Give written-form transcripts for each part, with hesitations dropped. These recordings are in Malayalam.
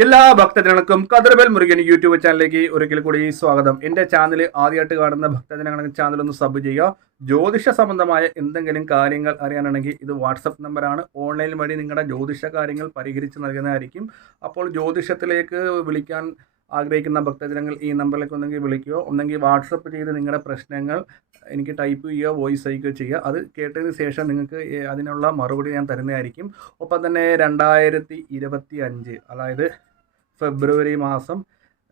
എല്ലാ ഭക്തജനങ്ങൾക്കും കതിർവേൽ മുരുകൻ യൂട്യൂബ് ചാനലിലേക്ക് ഒരിക്കൽ കൂടി സ്വാഗതം. എൻ്റെ ചാനൽ ആദ്യമായിട്ട് കാണുന്ന ഭക്തജനങ്ങൾ ചാനൽ ഒന്ന് സബ് ചെയ്യുക. ജ്യോതിഷ സംബന്ധമായ എന്തെങ്കിലും കാര്യങ്ങൾ അറിയാനാണെങ്കിൽ ഇത് വാട്സപ്പ് നമ്പറാണ്. ഓൺലൈൻ വഴി നിങ്ങളുടെ ജ്യോതിഷ കാര്യങ്ങൾ പരിഹരിച്ച് നൽകുന്നതായിരിക്കും. അപ്പോൾ ജ്യോതിഷത്തിലേക്ക് വിളിക്കാൻ ആഗ്രഹിക്കുന്ന ഭക്തജനങ്ങൾ ഈ നമ്പറിലേക്ക് ഒന്നെങ്കിൽ വിളിക്കുകയോ ഒന്നെങ്കിൽ വാട്സപ്പ് ചെയ്ത് നിങ്ങളുടെ പ്രശ്നങ്ങൾ എനിക്ക് ടൈപ്പ് ചെയ്യുകയോ വോയിസ് അയക്കുകയോ ചെയ്യുക. അത് കേട്ടതിന് ശേഷം നിങ്ങൾക്ക് അതിനുള്ള മറുപടി ഞാൻ തരുന്നതായിരിക്കും. ഒപ്പം തന്നെ 2025 അതായത് ഫെബ്രുവരി മാസം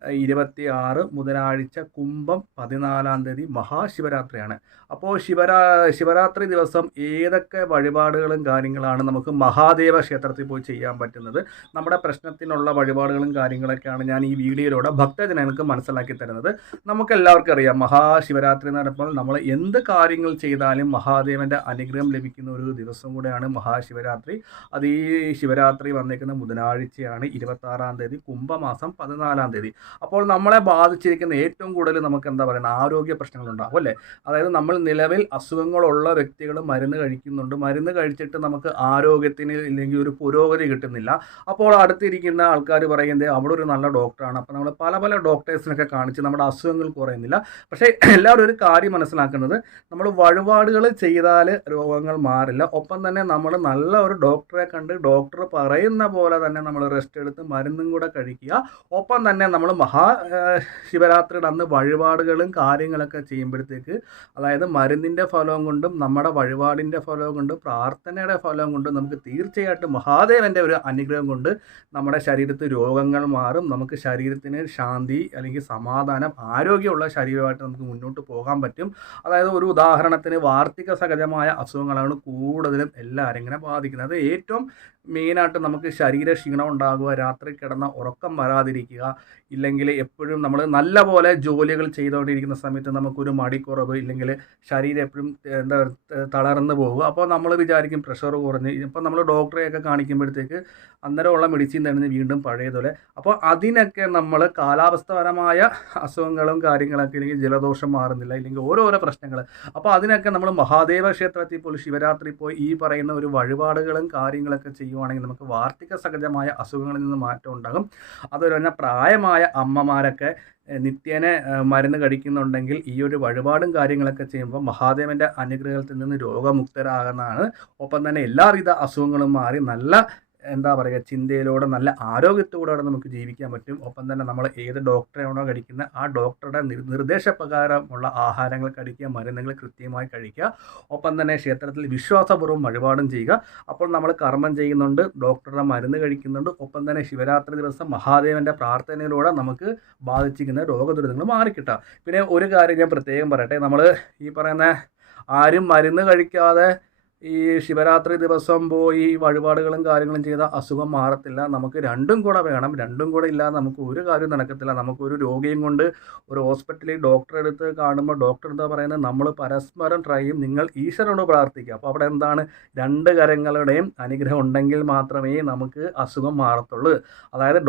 26 ബുധനാഴ്ച കുംഭം 14-ാം തീയതി മഹാശിവരാത്രിയാണ്. അപ്പോൾ ശിവരാത്രി ദിവസം ഏതൊക്കെ വഴിപാടുകളും കാര്യങ്ങളാണ് നമുക്ക് മഹാദേവ ക്ഷേത്രത്തിൽ പോയി ചെയ്യാൻ പറ്റുന്നത്, നമ്മുടെ പ്രശ്നത്തിനുള്ള വഴിപാടുകളും കാര്യങ്ങളൊക്കെയാണ് ഞാൻ ഈ വീഡിയോയിലൂടെ ഭക്തജനങ്ങൾക്ക് മനസ്സിലാക്കി തരുന്നത്. നമുക്കെല്ലാവർക്കും അറിയാം, മഹാശിവരാത്രി എന്ന് പറയുമ്പോൾ നമ്മൾ എന്ത് കാര്യങ്ങൾ ചെയ്താലും മഹാദേവൻ്റെ അനുഗ്രഹം ലഭിക്കുന്ന ഒരു ദിവസം കൂടെയാണ് മഹാശിവരാത്രി. അത് ഈ ശിവരാത്രി വന്നേക്കുന്ന ബുധനാഴ്ചയാണ്, 26-ാം തീയതി കുംഭമാസം 14-ാം തീയതി. അപ്പോൾ നമ്മളെ ബാധിച്ചിരിക്കുന്ന ഏറ്റവും കൂടുതൽ നമുക്ക് എന്താ പറയുക, ആരോഗ്യ പ്രശ്നങ്ങളുണ്ടാകും അല്ലേ. അതായത് നമ്മൾ നിലവിൽ അസുഖങ്ങളുള്ള വ്യക്തികൾ മരുന്ന് കഴിക്കുന്നുണ്ട്, മരുന്ന് കഴിച്ചിട്ട് നമുക്ക് ആരോഗ്യത്തിന് ഇല്ലെങ്കിൽ ഒരു പുരോഗതി കിട്ടുന്നില്ല. അപ്പോൾ അടുത്തിരിക്കുന്ന ആൾക്കാർ പറയുന്നത് അവിടെ ഒരു നല്ല ഡോക്ടറാണ്, അപ്പോൾ നമ്മൾ പല ഡോക്ടേഴ്സിനൊക്കെ കാണിച്ച് നമ്മുടെ അസുഖങ്ങൾ കുറയുന്നില്ല. പക്ഷേ എല്ലാവരും ഒരു കാര്യം മനസ്സിലാക്കുന്നത്, നമ്മൾ വഴിപാടുകൾ ചെയ്താൽ രോഗങ്ങൾ മാറില്ല. ഒപ്പം തന്നെ നമ്മൾ നല്ല ഒരു ഡോക്ടറെ കണ്ട് ഡോക്ടർ പറയുന്ന പോലെ തന്നെ നമ്മൾ റെസ്റ്റ് എടുത്ത് മരുന്നും കൂടെ കഴിക്കുക. ഒപ്പം തന്നെ നമ്മൾ ശിവരാത്രിയുടെ അന്ന് വഴിപാടുകളും കാര്യങ്ങളൊക്കെ ചെയ്യുമ്പോഴത്തേക്ക്, അതായത് മരുന്നിൻ്റെ ഫലവും കൊണ്ടും നമ്മുടെ വഴിപാടിൻ്റെ ഫലവും കൊണ്ടും പ്രാർത്ഥനയുടെ ഫലവും കൊണ്ടും നമുക്ക് തീർച്ചയായിട്ടും മഹാദേവൻ്റെ ഒരു അനുഗ്രഹം കൊണ്ട് നമ്മുടെ ശരീരത്തിൽ രോഗങ്ങൾ മാറും. നമുക്ക് ശരീരത്തിന് ശാന്തി അല്ലെങ്കിൽ സമാധാനം, ആരോഗ്യമുള്ള ശരീരമായിട്ട് നമുക്ക് മുന്നോട്ട് പോകാൻ പറ്റും. അതായത് ഒരു ഉദാഹരണത്തിന് വാർദ്ധക്യ സഹജമായ അസുഖങ്ങളാണ് കൂടുതലും എല്ലാവരും ഇങ്ങനെ ബാധിക്കുന്നത്. ഏറ്റവും മെയിനായിട്ട് നമുക്ക് ശരീര ക്ഷീണം ഉണ്ടാകുക, രാത്രി കിടന്ന ഉറക്കം വരാതിരിക്കുക, ഇല്ലെങ്കിൽ എപ്പോഴും നമ്മൾ നല്ല പോലെ ജോലികൾ ചെയ്തുകൊണ്ടിരിക്കുന്ന സമയത്ത് നമുക്കൊരു മടിക്കുറവ്, ഇല്ലെങ്കിൽ ശരീരം എപ്പോഴും തളർന്നു പോകുക. അപ്പോൾ നമ്മൾ വിചാരിക്കും പ്രഷർ കുറഞ്ഞ്. ഇപ്പം നമ്മൾ ഡോക്ടറെയൊക്കെ കാണിക്കുമ്പോഴത്തേക്ക് അന്നേരമുള്ള മെഡിസിൻ തന്നെ വീണ്ടും പഴയതുപോലെ. അപ്പോൾ അതിനൊക്കെ നമ്മൾ കാലാവസ്ഥപരമായ അസുഖങ്ങളും കാര്യങ്ങളൊക്കെ, ഇല്ലെങ്കിൽ ജലദോഷം മാറുന്നില്ല, ഇല്ലെങ്കിൽ ഓരോരോ പ്രശ്നങ്ങൾ. അപ്പോൾ അതിനൊക്കെ നമ്മൾ മഹാദേവ ക്ഷേത്രത്തിൽ പോയി ശിവരാത്രി പോയി ഈ പറയുന്ന ഒരു വഴിപാടുകളും കാര്യങ്ങളൊക്കെ ചെയ്യുവാണെങ്കിൽ നമുക്ക് വാർദ്ധക്യ സഹജമായ അസുഖങ്ങളിൽ നിന്ന് മാറ്റം ഉണ്ടാകും. അതുപോലെ തന്നെ പ്രായമായ അമ്മമാരൊക്കെ നിത്യേന മരുന്ന് കഴിക്കുന്നുണ്ടെങ്കിൽ ഈ ഒരു വഴിപാടും കാര്യങ്ങളൊക്കെ ചെയ്യുമ്പോൾ മഹാദേവൻ്റെ അനുഗ്രഹത്തിൽ നിന്ന് രോഗമുക്തരാകുന്നതാണ്. ഒപ്പം തന്നെ എല്ലാവിധ അസുഖങ്ങളും മാറി നല്ല എന്താ പറയുക, ചിന്തയിലൂടെ നല്ല ആരോഗ്യത്തോടെ നമുക്ക് ജീവിക്കാൻ പറ്റും. ഒപ്പം തന്നെ നമ്മൾ ഏത് ഡോക്ടറാണോ കഴിക്കുന്നത് ആ ഡോക്ടറുടെ നിർദ്ദേശപ്രകാരമുള്ള ആഹാരങ്ങൾ കഴിക്കുക, മരുന്നുകൾ കൃത്യമായി കഴിക്കുക. ഒപ്പം തന്നെ ക്ഷേത്രത്തിൽ വിശ്വാസപൂർവ്വം വഴിപാടും ചെയ്യുക. അപ്പോൾ നമ്മൾ കർമ്മം ചെയ്യുന്നുണ്ട്, ഡോക്ടറുടെ മരുന്ന് കഴിക്കുന്നുണ്ട്. ഒപ്പം തന്നെ ശിവരാത്രി ദിവസം മഹാദേവൻ്റെ പ്രാർത്ഥനയിലൂടെ നമുക്ക് ബാധിച്ചിരിക്കുന്ന രോഗദുരിതങ്ങൾ മാറിക്കിട്ടുക. പിന്നെ ഒരു കാര്യം ഞാൻ പ്രത്യേകം പറയട്ടെ, നമ്മൾ ഈ പറയുന്ന ആരും മരുന്ന് കഴിക്കാതെ ഈ ശിവരാത്രി ദിവസം പോയി വഴിപാടുകളും കാര്യങ്ങളും ചെയ്ത അസുഖം മാറത്തില്ല. നമുക്ക് രണ്ടും കൂടെ വേണം. രണ്ടും കൂടെ ഇല്ലാതെ നമുക്ക് ഒരു കാര്യം നടക്കത്തില്ല. നമുക്കൊരു രോഗിയും കൊണ്ട് ഒരു ഹോസ്പിറ്റലിൽ ഡോക്ടറെ അടുത്ത് കാണുമ്പോൾ ഡോക്ടർ എന്താ പറയുന്നത്, നമ്മൾ പരസ്പരം ട്രൈ ചെയ്യും, നിങ്ങൾ ഈശ്വരനോട് പ്രാർത്ഥിക്കുക. അപ്പോൾ അവിടെ എന്താണ്, രണ്ട് കരങ്ങളുടെയും അനുഗ്രഹം ഉണ്ടെങ്കിൽ മാത്രമേ നമുക്ക് അസുഖം മാറത്തുള്ളൂ. അതായത്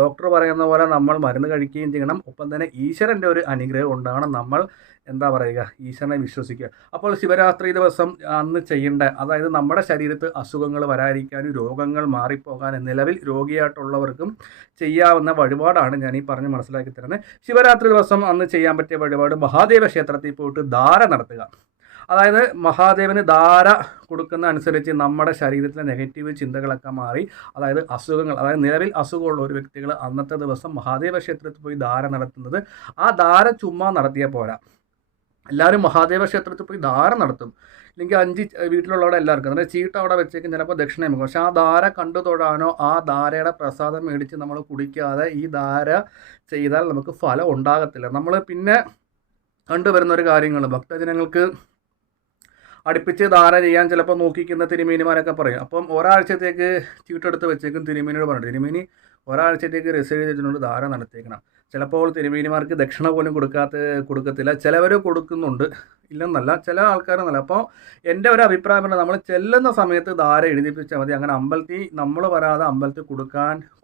ഡോക്ടർ പറയുന്ന പോലെ നമ്മൾ മരുന്ന് കഴിക്കുകയും ചെയ്യണം. ഒപ്പം തന്നെ ഈശ്വരൻ്റെ ഒരു അനുഗ്രഹം ഉണ്ടാകണം. നമ്മൾ എന്താ പറയുക, ഈശ്വരനെ വിശ്വസിക്കുക. അപ്പോൾ ശിവരാത്രി ദിവസം അന്ന് ചെയ്യേണ്ട, അതായത് നമ്മുടെ ശരീരത്തിൽ അസുഖങ്ങൾ വരാതിരിക്കാനും രോഗങ്ങൾ മാറിപ്പോകാനും നിലവിൽ രോഗിയായിട്ടുള്ളവർക്കും ചെയ്യാവുന്ന വഴിപാടാണ് ഞാൻ ഈ പറഞ്ഞ് മനസ്സിലാക്കി തരുന്നത്. ശിവരാത്രി ദിവസം അന്ന് ചെയ്യാൻ പറ്റിയ വഴിപാട്, മഹാദേവ ക്ഷേത്രത്തിൽ പോയിട്ട് ധാര നടത്തുക. അതായത് മഹാദേവന് ധാര കൊടുക്കുന്ന അനുസരിച്ച് നമ്മുടെ ശരീരത്തിലെ നെഗറ്റീവ് ചിന്തകളൊക്കെ മാറി, അതായത് അസുഖങ്ങൾ, അതായത് നിലവിൽ അസുഖമുള്ള ഒരു വ്യക്തികൾ അന്നത്തെ ദിവസം മഹാദേവ ക്ഷേത്രത്തിൽ പോയി ധാര നടത്തുന്നത്, ആ ധാര ചുമ്മാ നടത്തിയാൽ പോരാ, എല്ലാവരും മഹാദേവ ക്ഷേത്രത്തിൽ പോയി ധാര നടത്തും. അല്ലെങ്കിൽ 5 വീട്ടിലുള്ളവിടെ എല്ലാവർക്കും അതായത് ചീട്ട് അവിടെ വെച്ചേക്കും, ചിലപ്പോൾ ദക്ഷിണയും വെക്കും. പക്ഷെ ആ ധാര കണ്ടു തൊഴാനോ ആ ധാരയുടെ പ്രസാദം മേടിച്ച് നമ്മൾ കുടിക്കാതെ ഈ ധാര ചെയ്താൽ നമുക്ക് ഫലം ഉണ്ടാകത്തില്ല. നമ്മൾ പിന്നെ കണ്ടുവരുന്ന ഒരു കാര്യങ്ങൾ, ഭക്തജനങ്ങൾക്ക് അടുപ്പിച്ച് ധാര ചെയ്യാൻ ചിലപ്പോൾ നോക്കിക്കുന്ന തിരുമേനിമാരൊക്കെ പറയും. അപ്പം ഒരാഴ്ചത്തേക്ക് ചീട്ടെടുത്ത് വെച്ചേക്കും, തിരുമേനിയോട് പറഞ്ഞു, തിരുമേനി ഒരാഴ്ചത്തേക്ക് റിസർവ് ചെയ്തിട്ടുണ്ട് ധാര നടത്തിയേക്കണം. ചിലപ്പോൾ തിരുമേനിമാർക്ക് ദക്ഷിണ പോലും കൊടുക്കത്തില്ല. ചിലവർ കൊടുക്കുന്നുണ്ട്, ഇല്ലെന്നല്ല, ചില ആൾക്കാരെന്നല്ല. അപ്പോൾ എൻ്റെ ഒരു അഭിപ്രായം പറഞ്ഞാൽ നമ്മൾ ചെല്ലുന്ന സമയത്ത് ധാര എഴുതിപ്പിച്ചാൽ മതി. അങ്ങനെ അമ്പലത്തിൽ നമ്മൾ വരാതെ അമ്പലത്തിൽ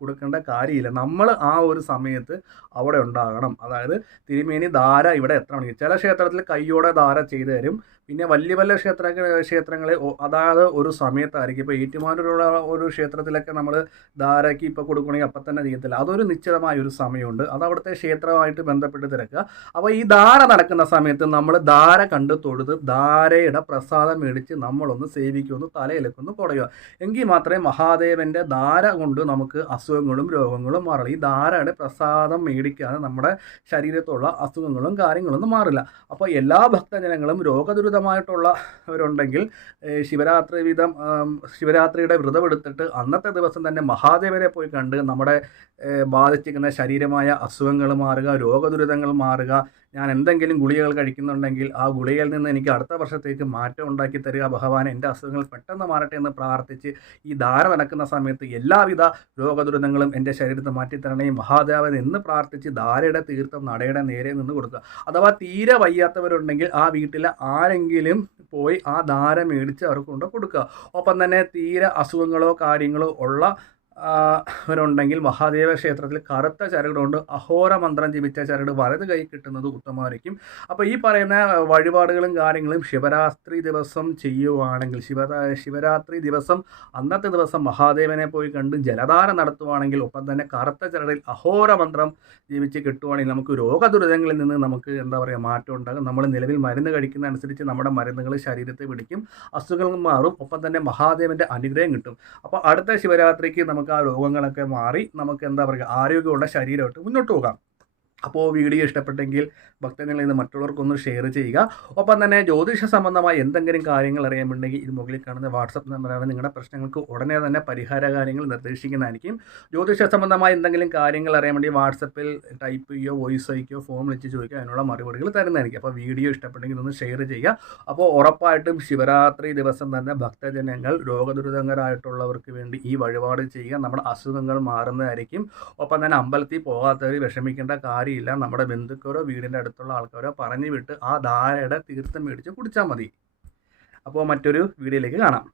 കൊടുക്കേണ്ട കാര്യമില്ല. നമ്മൾ ആ ഒരു സമയത്ത് അവിടെ ഉണ്ടാകണം. അതായത് തിരുമേനി ധാര ഇവിടെ എത്ര മണിക്ക്, ചില ക്ഷേത്രത്തിൽ കയ്യോടെ ധാര ചെയ്തു തരും. പിന്നെ വലിയ വലിയ ക്ഷേത്രങ്ങളിൽ അതായത് ഒരു സമയത്തായിരിക്കും. ഇപ്പോൾ ഏറ്റുമാനൂരുള്ള ഒരു ക്ഷേത്രത്തിലൊക്കെ നമ്മൾ ധാരയ്ക്ക് ഇപ്പോൾ കൊടുക്കുകയാണെങ്കിൽ അപ്പം തന്നെ ചെയ്യത്തില്ല. അതൊരു നിശ്ചിതമായ ഒരു സമയമുണ്ട്. അത് അവിടുത്തെ ക്ഷേത്രമായിട്ട് ബന്ധപ്പെട്ട് തിരക്കുക. അപ്പോൾ ഈ ധാര നടക്കുന്ന സമയത്ത് നമ്മൾ ധാര കണ്ട് തൊഴുത് ധാരയുടെ പ്രസാദം മേടിച്ച് നമ്മളൊന്ന് സേവിക്കൊന്ന് തലയിലൊന്ന് കുടയുക. എങ്കിൽ മാത്രമേ മഹാദേവൻ്റെ ധാര കൊണ്ട് നമുക്ക് അസുഖങ്ങളും രോഗങ്ങളും മാറില്ല. ഈ ധാരയുടെ പ്രസാദം മേടിക്കാതെ നമ്മുടെ ശരീരത്തുള്ള അസുഖങ്ങളും കാര്യങ്ങളൊന്നും മാറില്ല. അപ്പോൾ എല്ലാ ഭക്തജനങ്ങളും രോഗദുരിതമായിട്ടുള്ളവരുണ്ടെങ്കിൽ ശിവരാത്രിയുടെ വ്രതമെടുത്തിട്ട് അന്നത്തെ ദിവസം തന്നെ മഹാദേവനെ പോയി കണ്ട് നമ്മുടെ ബാധിച്ചിരിക്കുന്ന ശരീരമായ അസുഖങ്ങൾ മാറുക, രോഗദുരിതങ്ങൾ മാറുക. ഞാൻ എന്തെങ്കിലും ഗുളികകൾ കഴിക്കുന്നുണ്ടെങ്കിൽ ആ ഗുളികയിൽ നിന്ന് എനിക്ക് അടുത്ത വർഷത്തേക്ക് മാറ്റം ഉണ്ടാക്കി തരിക ഭഗവാൻ, എൻ്റെ അസുഖങ്ങൾ പെട്ടെന്ന് മാറട്ടെ എന്ന് പ്രാർത്ഥിച്ച് ഈ ധാര നടക്കുന്ന സമയത്ത് എല്ലാവിധ രോഗദുരിതങ്ങളും എൻ്റെ ശരീരത്തിൽ മാറ്റിത്തരണേ മഹാദേവൻ എന്ന് പ്രാർത്ഥിച്ച് ധാരയുടെ തീർത്ഥം നടയുടെ നേരെ നിന്ന് കൊടുക്കുക. അഥവാ തീരെ വയ്യാത്തവരുണ്ടെങ്കിൽ ആ വീട്ടിലെ ആരെങ്കിലും പോയി ആ ധാര മേടിച്ച് അവർക്ക് കൊണ്ട് കൊടുക്കുക. ഒപ്പം തന്നെ തീരെ അസുഖങ്ങളോ കാര്യങ്ങളോ ഉള്ള അവരുണ്ടെങ്കിൽ മഹാദേവ ക്ഷേത്രത്തിൽ കറുത്ത ചരട് കൊണ്ട് അഹോര മന്ത്രം ജപിച്ച ചരട് വലത് കൈ കിട്ടുന്നത് ഉത്തമമായിരിക്കും. അപ്പോൾ ഈ പറയുന്ന വഴിപാടുകളും കാര്യങ്ങളും ശിവരാത്രി ദിവസം ചെയ്യുവാണെങ്കിൽ, ശിവരാത്രി ദിവസം അന്നത്തെ ദിവസം മഹാദേവനെ പോയി കണ്ട് ജലധാര നടത്തുവാണെങ്കിൽ, ഒപ്പം തന്നെ കറുത്ത ചരടിൽ അഹോര മന്ത്രം ജപിച്ച് കിട്ടുവാണെങ്കിൽ നമുക്ക് രോഗദുരിതങ്ങളിൽ നിന്ന് നമുക്ക് മാറ്റം ഉണ്ടാകും. നമ്മൾ നിലവിൽ മരുന്ന് കഴിക്കുന്ന അനുസരിച്ച് നമ്മുടെ മരുന്നുകൾ ശരീരത്തെ പിടിക്കും, അസുഖങ്ങൾ മാറും, ഒപ്പം തന്നെ മഹാദേവൻ്റെ അനുഗ്രഹം കിട്ടും. അപ്പോൾ അടുത്ത ശിവരാത്രിക്ക് നമുക്ക് ആ രോഗങ്ങളൊക്കെ മാറി നമുക്ക് ആരോഗ്യമുള്ള ശരീരമായിട്ട് മുന്നോട്ട് പോകാം. അപ്പോൾ വീഡിയോ ഇഷ്ടപ്പെട്ടെങ്കിൽ ഭക്തജനങ്ങൾ ഇത് മറ്റുള്ളവർക്കൊന്ന് ഷെയർ ചെയ്യുക. ഒപ്പം തന്നെ ജ്യോതിഷ സംബന്ധമായ എന്തെങ്കിലും കാര്യങ്ങൾ അറിയാനുണ്ടെങ്കിൽ ഇത് മുകളിൽ കാണുന്ന വാട്സപ്പ് നമ്പറാണ്. നിങ്ങളുടെ പ്രശ്നങ്ങൾക്ക് ഉടനെ തന്നെ പരിഹാര കാര്യങ്ങൾ നിർദ്ദേശിക്കുന്നതായിരിക്കും. ജ്യോതിഷ സംബന്ധമായ എന്തെങ്കിലും കാര്യങ്ങൾ അറിയാൻ വേണ്ടി വാട്സപ്പിൽ ടൈപ്പ് ചെയ്യുകയോ വോയിസ് അയക്കുകയോ ഫോം വിളിച്ച് ചോദിക്കുക, അതിനുള്ള മറുപടികൾ തരുന്നതായിരിക്കും. അപ്പോൾ വീഡിയോ ഇഷ്ടപ്പെട്ടെങ്കിൽ ഒന്ന് ഷെയർ ചെയ്യുക. അപ്പോൾ ഉറപ്പായിട്ടും ശിവരാത്രി ദിവസം തന്നെ ഭക്തജനങ്ങൾ രോഗദുരിതങ്ങളായിട്ടുള്ളവർക്ക് വേണ്ടി ഈ വഴിപാട് ചെയ്യുക. നമ്മുടെ അസുഖങ്ങൾ മാറുന്നതായിരിക്കും. ഒപ്പം തന്നെ അമ്പലത്തിൽ പോകാത്തവർ വിഷമിക്കേണ്ട കാര്യമില്ല. നമ്മുടെ ബന്ധുക്കളോ വീടിൻ്റെ അടുത്തുള്ള ആൾക്കാരോ പറഞ്ഞു വിട്ട് ആ ധാരയുടെ തീർത്ഥം മേടിച്ച് കുടിച്ചാൽ മതി. അപ്പോൾ മറ്റൊരു വീഡിയോയിലേക്ക് കാണാം.